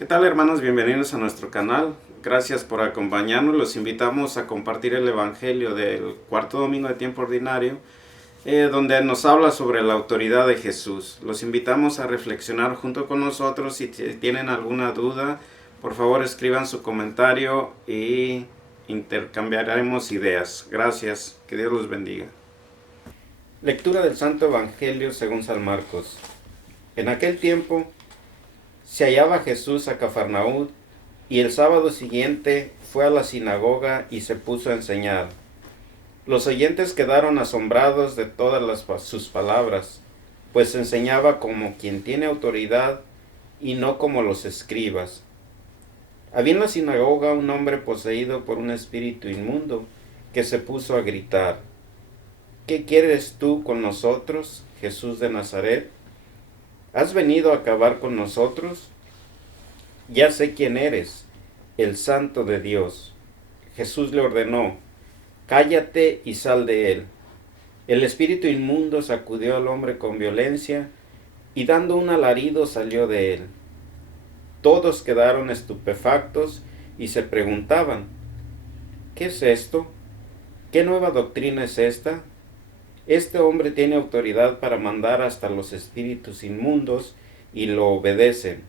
¿Qué tal, hermanos? Bienvenidos a nuestro canal. Gracias por acompañarnos. Los invitamos a compartir el Evangelio del cuarto domingo de tiempo ordinario, donde nos habla sobre la autoridad de Jesús. Los invitamos a reflexionar junto con nosotros. Si tienen alguna duda, por favor escriban su comentario y intercambiaremos ideas. Gracias. Que Dios los bendiga. Lectura del Santo Evangelio según San Marcos. En aquel tiempo se hallaba Jesús a Cafarnaúm, y el sábado siguiente fue a la sinagoga y se puso a enseñar. Los oyentes quedaron asombrados de todas sus palabras, pues enseñaba como quien tiene autoridad y no como los escribas. Había en la sinagoga un hombre poseído por un espíritu inmundo, que se puso a gritar: ¿Qué quieres tú con nosotros, Jesús de Nazaret? ¿Has venido a acabar con nosotros? Ya sé quién eres, el Santo de Dios. Jesús le ordenó: cállate y sal de él. El espíritu inmundo sacudió al hombre con violencia y dando un alarido salió de él. Todos quedaron estupefactos y se preguntaban: ¿qué es esto? ¿Qué nueva doctrina es esta? Este hombre tiene autoridad para mandar hasta los espíritus inmundos y lo obedecen.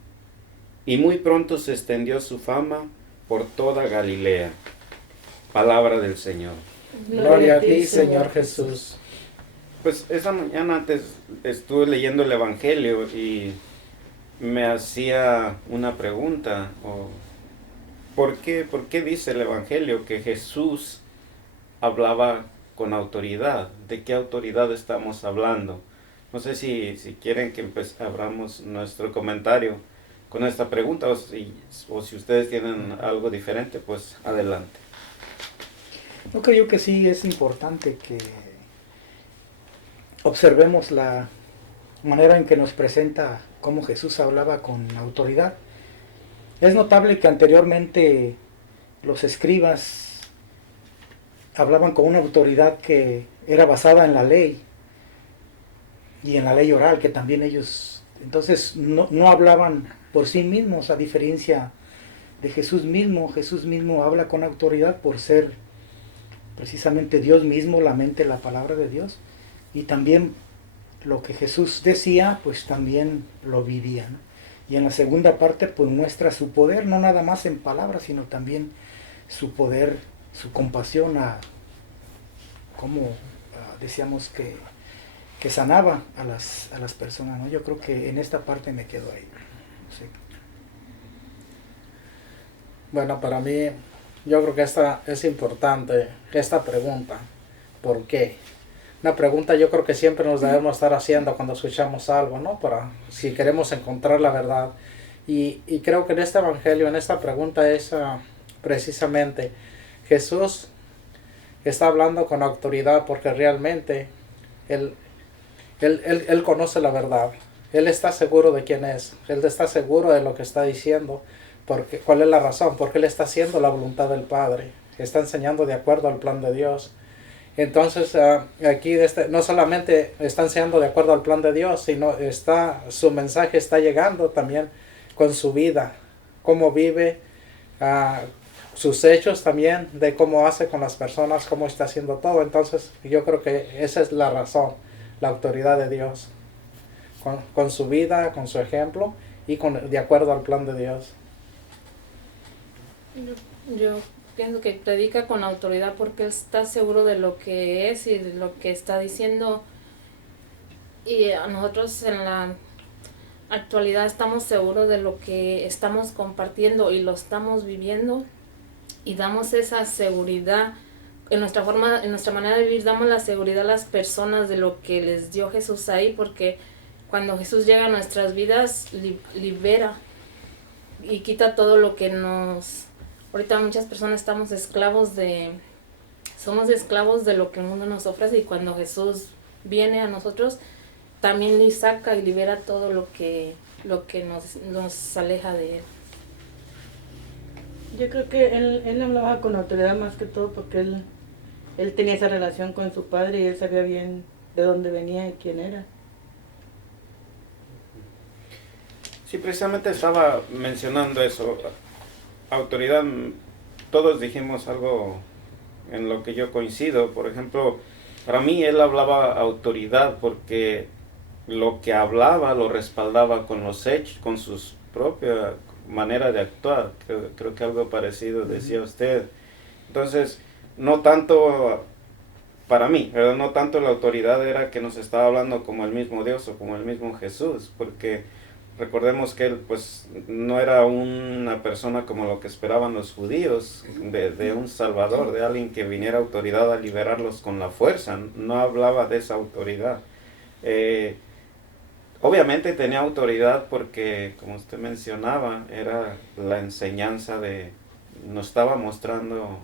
Y muy pronto se extendió su fama por toda Galilea. Palabra del Señor. Gloria a ti, Señor Jesús. Pues esa mañana antes estuve leyendo el Evangelio y me hacía una pregunta. ¿Por qué dice el Evangelio que Jesús hablaba con autoridad? ¿De qué autoridad estamos hablando? No sé si quieren que abramos nuestro comentario con esta pregunta, o si ustedes tienen algo diferente, pues adelante. Yo creo que sí es importante que observemos la manera en que nos presenta cómo Jesús hablaba con autoridad. Es notable que anteriormente los escribas hablaban con una autoridad que era basada en la ley y en la ley oral, que también ellos entonces no hablaban por sí mismos, a diferencia de Jesús mismo. Jesús mismo habla con autoridad por ser precisamente Dios mismo, la mente, la palabra de Dios, y también lo que Jesús decía, pues también lo vivía, ¿no? Y en la segunda parte, pues muestra su poder, no nada más en palabras, sino también su poder, su compasión, como decíamos que sanaba a las personas, ¿no? Yo creo que en esta parte me quedo ahí. Sí. Bueno, para mí, yo creo que esta es importante, esta pregunta. ¿Por qué? Una pregunta yo creo que siempre nos debemos estar haciendo cuando escuchamos algo, ¿no? Para si queremos encontrar la verdad. Y creo que en este evangelio, en esta pregunta es precisamente Jesús está hablando con autoridad porque realmente Él conoce la verdad. Él está seguro de quién es. Él está seguro de lo que está diciendo. Porque, ¿cuál es la razón? Porque Él está haciendo la voluntad del Padre. Está enseñando de acuerdo al plan de Dios. Entonces, aquí no solamente está enseñando de acuerdo al plan de Dios, sino su mensaje está llegando también con su vida. Cómo vive, sus hechos también, de cómo hace con las personas, cómo está haciendo todo. Entonces, yo creo que esa es la razón, la autoridad de Dios. Con su vida, con su ejemplo y de acuerdo al plan de Dios. Yo pienso que predica con autoridad porque él está seguro de lo que es y de lo que está diciendo, y a nosotros en la actualidad estamos seguros de lo que estamos compartiendo y lo estamos viviendo, y damos esa seguridad en nuestra manera de vivir. Damos la seguridad a las personas de lo que les dio Jesús ahí, porque cuando Jesús llega a nuestras vidas, libera y quita todo lo que ahorita muchas personas somos esclavos de lo que el mundo nos ofrece, y cuando Jesús viene a nosotros, también le saca y libera todo lo que nos aleja de Él. Yo creo que él hablaba con autoridad más que todo porque él tenía esa relación con su padre y él sabía bien de dónde venía y quién era. Sí, precisamente estaba mencionando eso. Autoridad, todos dijimos algo en lo que yo coincido. Por ejemplo, para mí él hablaba autoridad porque lo que hablaba lo respaldaba con los hechos, con su propia manera de actuar. Creo que algo parecido decía usted. Entonces, no tanto para mí, ¿verdad? No tanto la autoridad era que nos estaba hablando como el mismo Dios o como el mismo Jesús, porque recordemos que él pues no era una persona como lo que esperaban los judíos, de un salvador, de alguien que viniera autoridad a liberarlos con la fuerza. No hablaba de esa autoridad. Obviamente tenía autoridad porque, como usted mencionaba, era la enseñanza nos estaba mostrando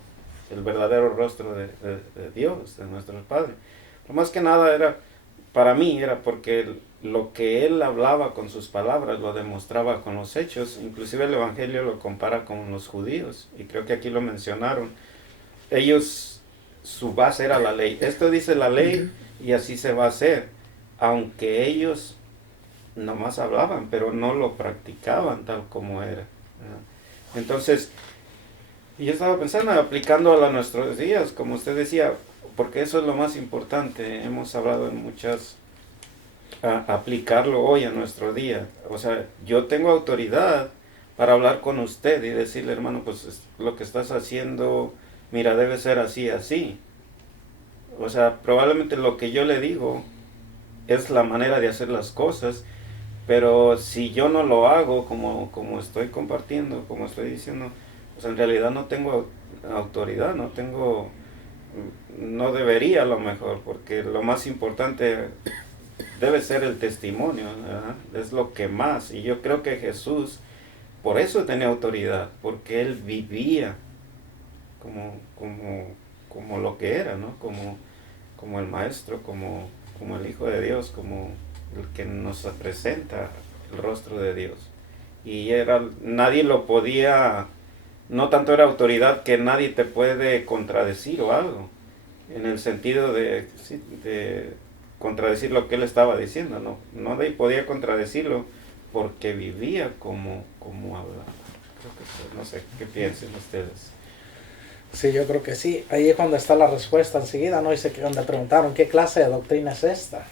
el verdadero rostro de Dios, de nuestro Padre. Pero más que nada para mí era porque lo que él hablaba con sus palabras lo demostraba con los hechos. Inclusive el Evangelio lo compara con los judíos, y creo que aquí lo mencionaron. Ellos, su base era la ley. Esto dice la ley y así se va a hacer, aunque ellos nomás hablaban, pero no lo practicaban tal como era. Entonces, yo estaba pensando, aplicándolo a nuestros días, como usted decía, porque eso es lo más importante. Hemos hablado en muchas, aplicarlo hoy a nuestro día. O sea, yo tengo autoridad para hablar con usted y decirle, hermano, pues lo que estás haciendo, mira, debe ser así, así. O sea, probablemente lo que yo le digo es la manera de hacer las cosas, pero si yo no lo hago como estoy compartiendo, como estoy diciendo, pues en realidad no tengo autoridad, no debería a lo mejor, porque lo más importante debe ser el testimonio, ¿verdad? Es lo que más, y yo creo que Jesús por eso tenía autoridad, porque él vivía como lo que era, ¿no? Como el maestro, como el Hijo de Dios, como el que nos presenta el rostro de Dios. Y nadie lo podía, no tanto era autoridad que nadie te puede contradecir o algo, en el sentido de contradecir lo que él estaba diciendo, no nadie podía contradecirlo porque vivía como hablaba. Creo que no sé, ¿qué piensan ustedes? Sí, yo creo que sí. Ahí es donde está la respuesta enseguida, ¿no? Dice que donde preguntaron, ¿qué clase de doctrina es esta?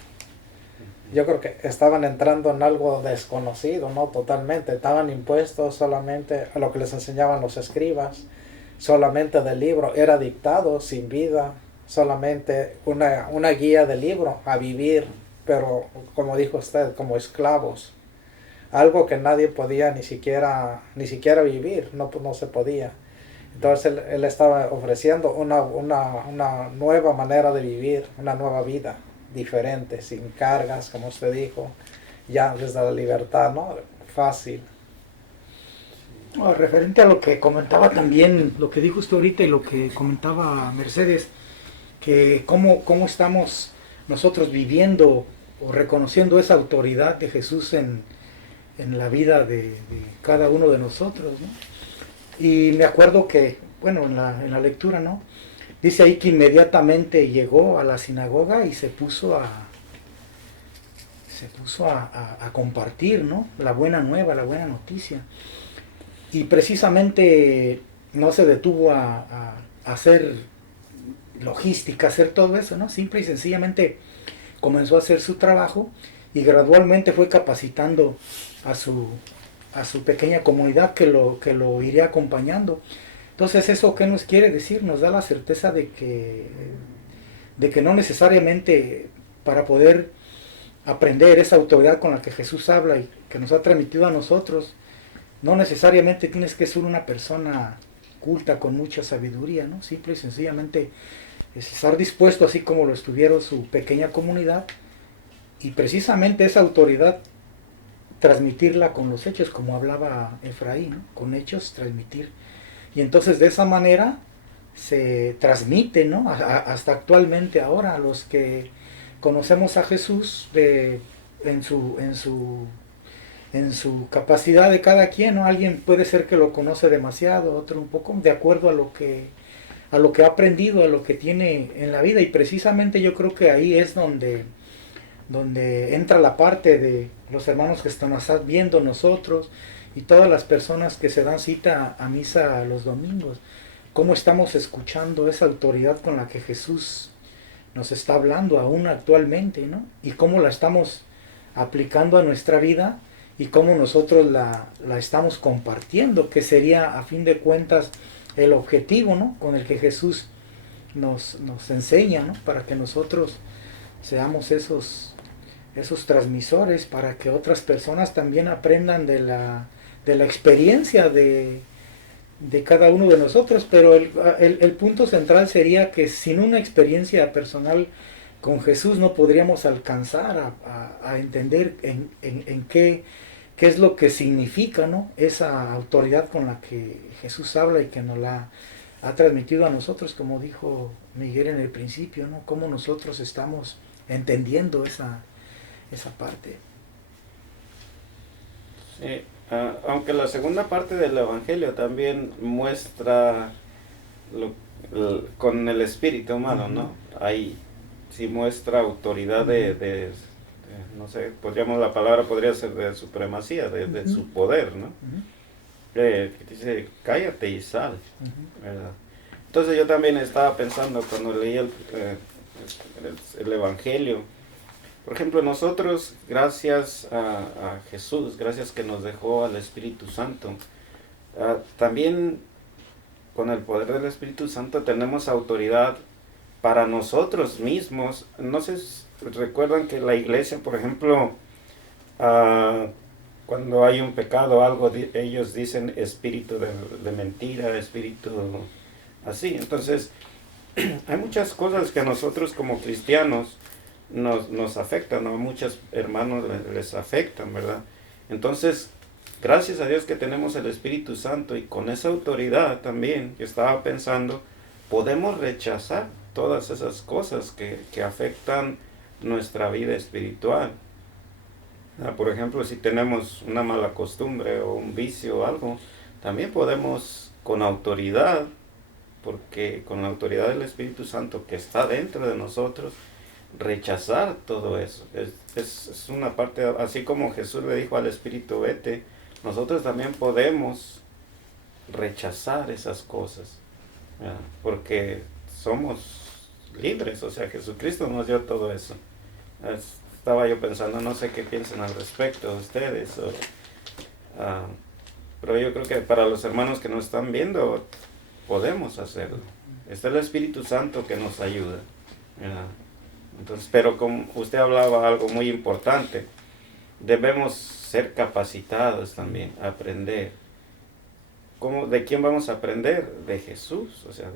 Yo creo que estaban entrando en algo desconocido, ¿no? Totalmente. Estaban impuestos solamente a lo que les enseñaban los escribas, solamente del libro. Era dictado sin vida, solamente una guía del libro a vivir, pero como dijo usted, como esclavos. Algo que nadie podía ni siquiera vivir, no se podía. Entonces él estaba ofreciendo una nueva manera de vivir, una nueva vida diferente, sin cargas, como usted dijo, ya desde la libertad, ¿no? Fácil. Referente a lo que comentaba también, lo que dijo usted ahorita y lo que comentaba Mercedes, que cómo estamos nosotros viviendo o reconociendo esa autoridad de Jesús en la vida de cada uno de nosotros, ¿no? Y me acuerdo que, bueno, en la lectura, ¿no? Dice ahí que inmediatamente llegó a la sinagoga y se puso a compartir, ¿no? La buena nueva, la buena noticia. Y precisamente no se detuvo a hacer logística, hacer todo eso, ¿no? Simple y sencillamente comenzó a hacer su trabajo y gradualmente fue capacitando a su pequeña comunidad que lo iría acompañando. Entonces, ¿eso qué nos quiere decir? Nos da la certeza de que no necesariamente para poder aprender esa autoridad con la que Jesús habla y que nos ha transmitido a nosotros, no necesariamente tienes que ser una persona culta con mucha sabiduría, ¿no? Simple y sencillamente es estar dispuesto, así como lo estuvieron su pequeña comunidad, y precisamente esa autoridad transmitirla con los hechos, como hablaba Efraín, ¿no? Con hechos transmitir. Y entonces de esa manera se transmite, ¿no? Hasta actualmente ahora, los que conocemos a Jesús en su capacidad de cada quien, ¿no? Alguien puede ser que lo conoce demasiado, otro un poco, de acuerdo a lo que ha aprendido, a lo que tiene en la vida. Y precisamente yo creo que ahí es donde donde entra la parte de los hermanos que están viendo nosotros y todas las personas que se dan cita a misa los domingos. Cómo estamos escuchando esa autoridad con la que Jesús nos está hablando aún actualmente, ¿no? Y cómo la estamos aplicando a nuestra vida y cómo nosotros la estamos compartiendo, que sería a fin de cuentas el objetivo, ¿no? Con el que Jesús nos enseña, ¿no? Para que nosotros seamos esos transmisores, para que otras personas también aprendan de la experiencia de cada uno de nosotros. Pero el punto central sería que sin una experiencia personal con Jesús no podríamos alcanzar a entender en qué es lo que significa, ¿no? Esa autoridad con la que Jesús habla y que nos la ha transmitido a nosotros, como dijo Miguel en el principio, ¿no? Cómo nosotros estamos entendiendo esa parte. Sí, aunque la segunda parte del Evangelio también muestra con el espíritu humano, ¿no? Ahí sí muestra autoridad de no sé, podríamos, la palabra podría ser de supremacía, de su poder, ¿no? Que dice, cállate y sal, ¿verdad? Entonces yo también estaba pensando cuando leí el Evangelio, por ejemplo, nosotros, gracias a Jesús, gracias que nos dejó al Espíritu Santo, también con el poder del Espíritu Santo tenemos autoridad para nosotros mismos. No sé si recuerdan que la iglesia, por ejemplo, cuando hay un pecado o algo, ellos dicen espíritu de mentira, espíritu así. Entonces, hay muchas cosas que a nosotros como cristianos nos afectan, a muchos hermanos les afectan, ¿verdad? Entonces, gracias a Dios que tenemos el Espíritu Santo, y con esa autoridad también, que estaba pensando, podemos rechazar todas esas cosas que afectan nuestra vida espiritual. Por ejemplo, si tenemos una mala costumbre o un vicio o algo, también podemos con autoridad, porque con la autoridad del Espíritu Santo que está dentro de nosotros, rechazar todo eso. Es una parte, así como Jesús le dijo al Espíritu, vete, nosotros también podemos rechazar esas cosas, ¿verdad? Porque somos libres, o sea, Jesucristo nos dio todo eso. Estaba yo pensando, no sé qué piensan al respecto ustedes, pero yo creo que para los hermanos que nos están viendo, podemos hacerlo. Está el Espíritu Santo que nos ayuda, ¿verdad? Entonces, pero como usted hablaba algo muy importante, debemos ser capacitados también a aprender. ¿De quién vamos a aprender? De Jesús, o sea,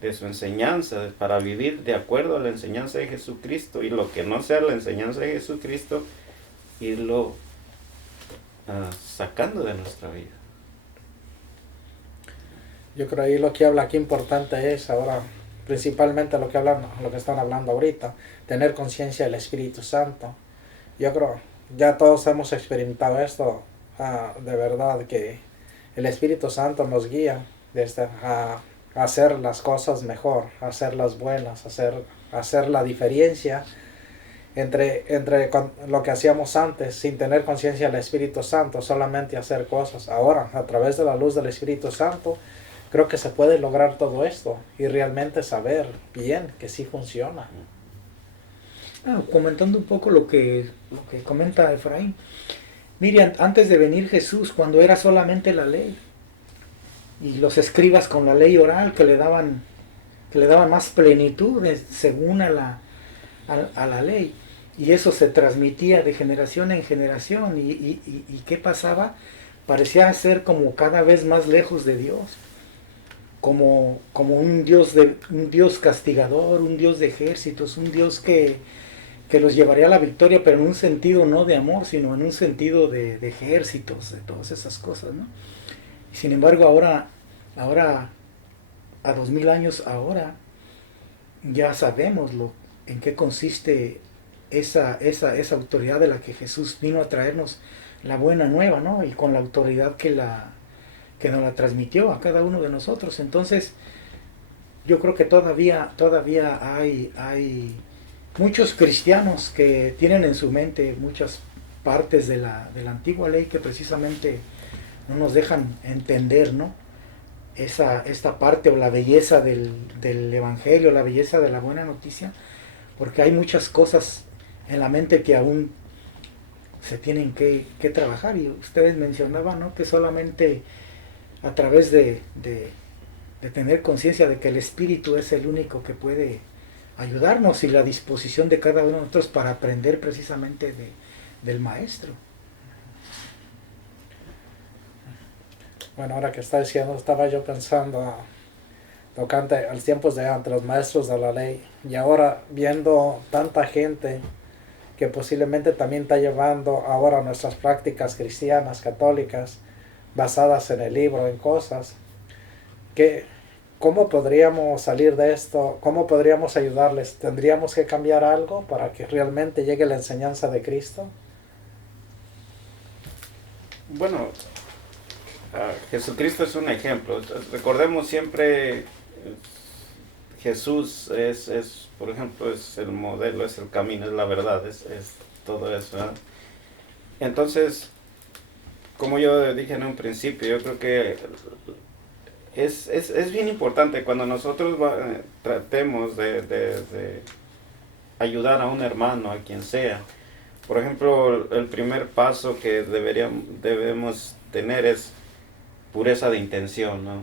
de su enseñanza, para vivir de acuerdo a la enseñanza de Jesucristo, y lo que no sea la enseñanza de Jesucristo, irlo sacando de nuestra vida. Yo creo ahí lo que habla aquí importante es ahora, principalmente lo que están hablando ahorita, tener conciencia del Espíritu Santo. Yo creo, ya todos hemos experimentado esto, de verdad que el Espíritu Santo nos guía desde a hacer las cosas mejor, hacerlas buenas, hacer la diferencia entre lo que hacíamos antes sin tener conciencia del Espíritu Santo, solamente hacer cosas. Ahora, a través de la luz del Espíritu Santo, creo que se puede lograr todo esto y realmente saber bien que sí funciona. Comentando un poco lo que comenta Efraín. Mire, antes de venir Jesús, cuando era solamente la ley, y los escribas con la ley oral que le daban más plenitud según a la ley, y eso se transmitía de generación en generación, y ¿qué pasaba? Parecía ser como cada vez más lejos de Dios, como un Dios castigador, un Dios de ejércitos, un Dios que los llevaría a la victoria, pero en un sentido no de amor, sino en un sentido de ejércitos, de todas esas cosas, ¿no? Sin embargo, ahora, a 2000 años ahora, ya sabemos en qué consiste esa autoridad de la que Jesús vino a traernos la buena nueva, ¿no? Y con la autoridad que nos la transmitió a cada uno de nosotros. Entonces, yo creo que todavía hay muchos cristianos que tienen en su mente muchas partes de la antigua ley que precisamente no nos dejan entender, ¿no? Esta parte o la belleza del Evangelio, la belleza de la buena noticia, porque hay muchas cosas en la mente que aún se tienen que trabajar. Y ustedes mencionaban, ¿no?, que solamente a través de tener conciencia de que el Espíritu es el único que puede ayudarnos, y la disposición de cada uno de nosotros para aprender precisamente del Maestro. Bueno, ahora que está diciendo, estaba yo pensando tocante a los tiempos de antes, los maestros de la ley, y ahora viendo tanta gente que posiblemente también está llevando ahora nuestras prácticas cristianas, católicas, basadas en el libro, en cosas, que ¿cómo podríamos salir de esto? ¿Cómo podríamos ayudarles? ¿Tendríamos que cambiar algo para que realmente llegue la enseñanza de Cristo? Bueno, Jesucristo es un ejemplo. Recordemos siempre, Jesús es, por ejemplo, es el modelo, es el camino, es la verdad, es todo eso, ¿verdad? Entonces, como yo dije en un principio, yo creo que es bien importante cuando nosotros tratemos de ayudar a un hermano, a quien sea. Por ejemplo, el primer paso que debemos tener es pureza de intención, ¿no?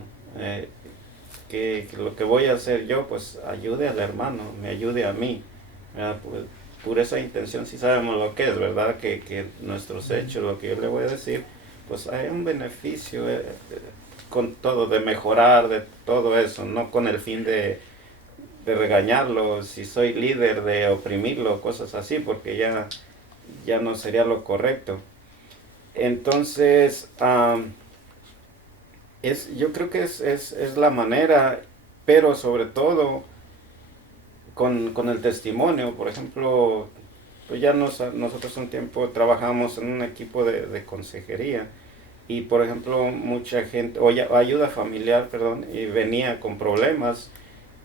Que lo que voy a hacer yo, pues ayude al hermano, me ayude a mí, ¿verdad? Pues, pureza de intención, si sabemos lo que es, ¿verdad? Que nuestros hechos, lo que yo le voy a decir, pues hay un beneficio con todo, de mejorar, de todo eso, no con el fin de regañarlo, si soy líder, de oprimirlo, cosas así, porque ya no sería lo correcto. Entonces, yo creo que es la manera, pero sobre todo con el testimonio. Por ejemplo, pues ya nosotros un tiempo trabajamos en un equipo de consejería, y por ejemplo mucha gente, ayuda familiar, perdón, y venía con problemas,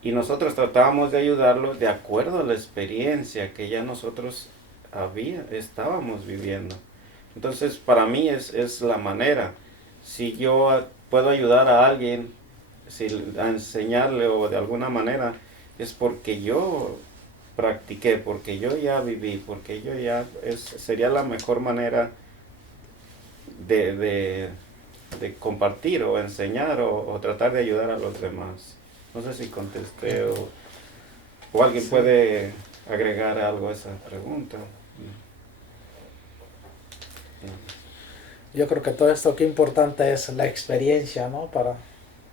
y nosotros tratábamos de ayudarlos de acuerdo a la experiencia que ya nosotros estábamos viviendo. Entonces, para mí es la manera. Si yo puedo ayudar a alguien, a enseñarle o de alguna manera, es porque yo practiqué, porque yo ya viví, porque sería la mejor manera de compartir o enseñar o tratar de ayudar a los demás. No sé si contesté o alguien puede agregar algo a esa pregunta. Yo creo que todo esto que importante es la experiencia, ¿no?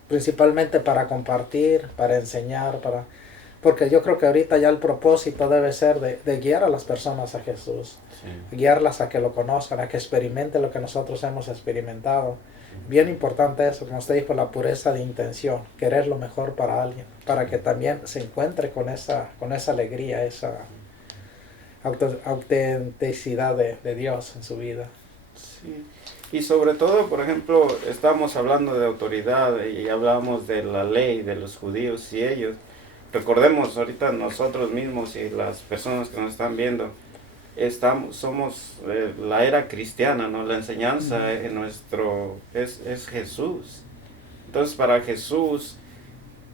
Principalmente para compartir, para enseñar, porque yo creo que ahorita ya el propósito debe ser de guiar a las personas a Jesús, sí, guiarlas a que lo conozcan, a que experimenten lo que nosotros hemos experimentado. Bien importante eso, como usted dijo, la pureza de intención, querer lo mejor para alguien, para que también se encuentre con esa alegría, esa autenticidad de Dios en su vida. Sí. Y sobre todo, por ejemplo, estamos hablando de autoridad y hablamos de la ley de los judíos y ellos. Recordemos ahorita nosotros mismos y las personas que nos están viendo, somos la era cristiana, ¿no? La enseñanza es Jesús. Entonces, para Jesús,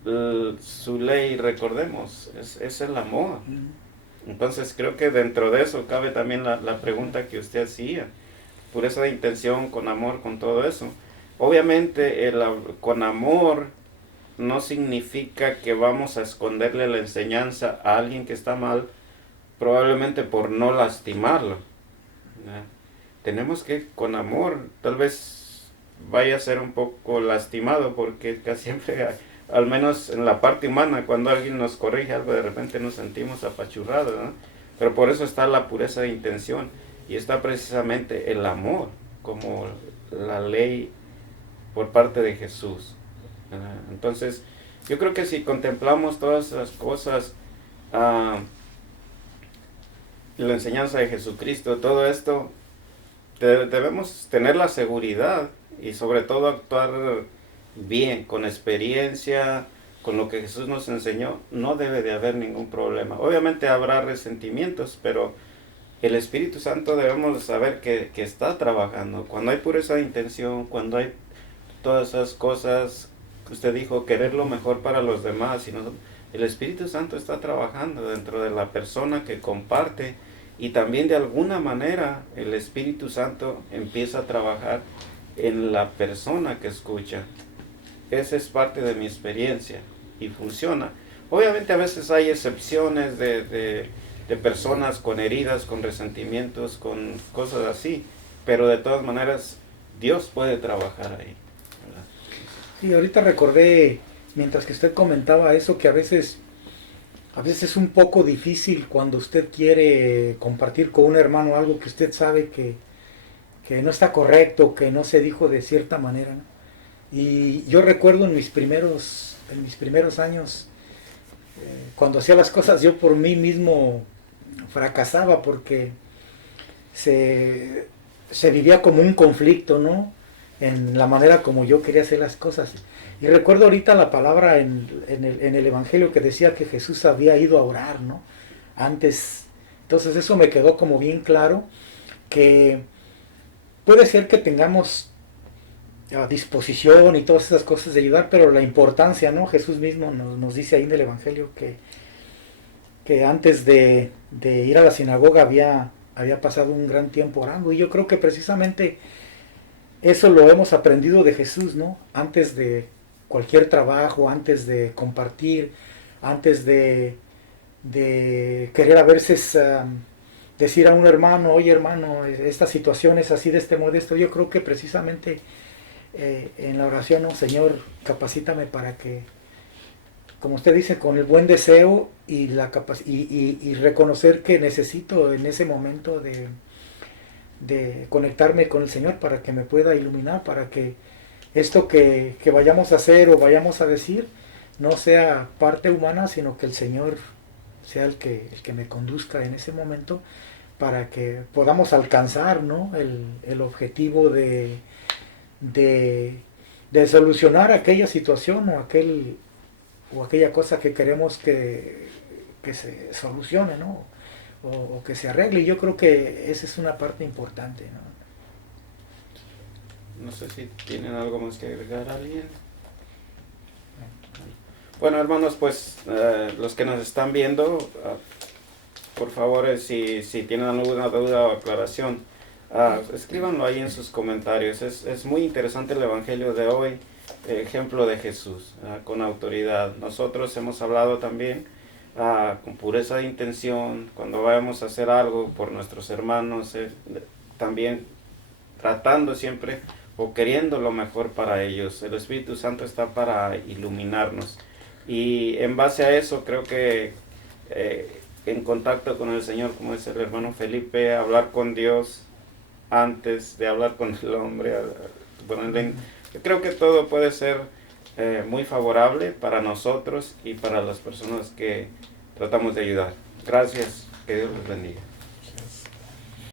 su ley, recordemos, es el amor. Entonces, creo que dentro de eso cabe también la pregunta que usted hacía. Pureza de intención, con amor, con todo eso. Obviamente, con amor no significa que vamos a esconderle la enseñanza a alguien que está mal, probablemente por no lastimarlo. Tenemos que, con amor, tal vez vaya a ser un poco lastimado, porque casi siempre, al menos en la parte humana, cuando alguien nos corrige algo, de repente nos sentimos apachurrados, ¿no? Pero por eso está la pureza de intención, y está precisamente el amor como la ley por parte de Jesús. Entonces, yo creo que si contemplamos todas esas cosas, la enseñanza de Jesucristo, todo esto, debemos tener la seguridad y sobre todo actuar bien, con experiencia, con lo que Jesús nos enseñó, no debe de haber ningún problema. Obviamente habrá resentimientos, pero el Espíritu Santo debemos saber que está trabajando. Cuando hay pureza de intención, cuando hay todas esas cosas que usted dijo, querer lo mejor para los demás, y el Espíritu Santo está trabajando dentro de la persona que comparte, y también de alguna manera el Espíritu Santo empieza a trabajar en la persona que escucha. Esa es parte de mi experiencia y funciona. Obviamente a veces hay excepciones de personas con heridas, con resentimientos, con cosas así, pero de todas maneras Dios puede trabajar ahí, ¿verdad? Sí, ahorita recordé, mientras que usted comentaba eso, que a veces es un poco difícil cuando usted quiere compartir con un hermano algo que usted sabe que no está correcto, que no se dijo de cierta manera, ¿no? Y yo recuerdo en mis primeros años, cuando hacía las cosas yo por mí mismo fracasaba, porque se vivía como un conflicto, ¿no? En la manera como yo quería hacer las cosas. Y recuerdo ahorita la palabra en el Evangelio que decía que Jesús había ido a orar, ¿no? Antes. Entonces eso me quedó como bien claro, que puede ser que tengamos disposición y todas esas cosas de ayudar, pero la importancia, ¿no? Jesús mismo nos dice ahí en el Evangelio que antes de ir a la sinagoga había pasado un gran tiempo orando, y yo creo que precisamente eso lo hemos aprendido de Jesús, ¿no? Antes de cualquier trabajo, antes de compartir, antes de querer a veces decir a un hermano, oye hermano, esta situación es así de este modo, yo creo que precisamente en la oración, ¿no? Señor, capacítame para que, como usted dice, con el buen deseo y y reconocer que necesito en ese momento de conectarme con el Señor para que me pueda iluminar, para que esto que vayamos a hacer o vayamos a decir no sea parte humana, sino que el Señor sea el que me conduzca en ese momento, para que podamos alcanzar, ¿no? el objetivo de solucionar aquella situación o aquella cosa que queremos que se solucione, ¿no? O que se arregle. Y yo creo que esa es una parte importante, ¿no? No sé si tienen algo más que agregar, alguien. Bueno, hermanos, pues los que nos están viendo, por favor, si tienen alguna duda o aclaración, escríbanlo ahí en sus comentarios. Es muy interesante el Evangelio de hoy, ejemplo de Jesús, con autoridad. Nosotros hemos hablado también con pureza de intención, cuando vayamos a hacer algo por nuestros hermanos, también tratando siempre o queriendo lo mejor para ellos. El Espíritu Santo está para iluminarnos, y en base a eso creo que en contacto con el Señor, como dice el hermano Felipe, hablar con Dios antes de hablar con el hombre. Yo creo que todo puede ser muy favorable para nosotros y para las personas que tratamos de ayudar. Gracias, que Dios los bendiga.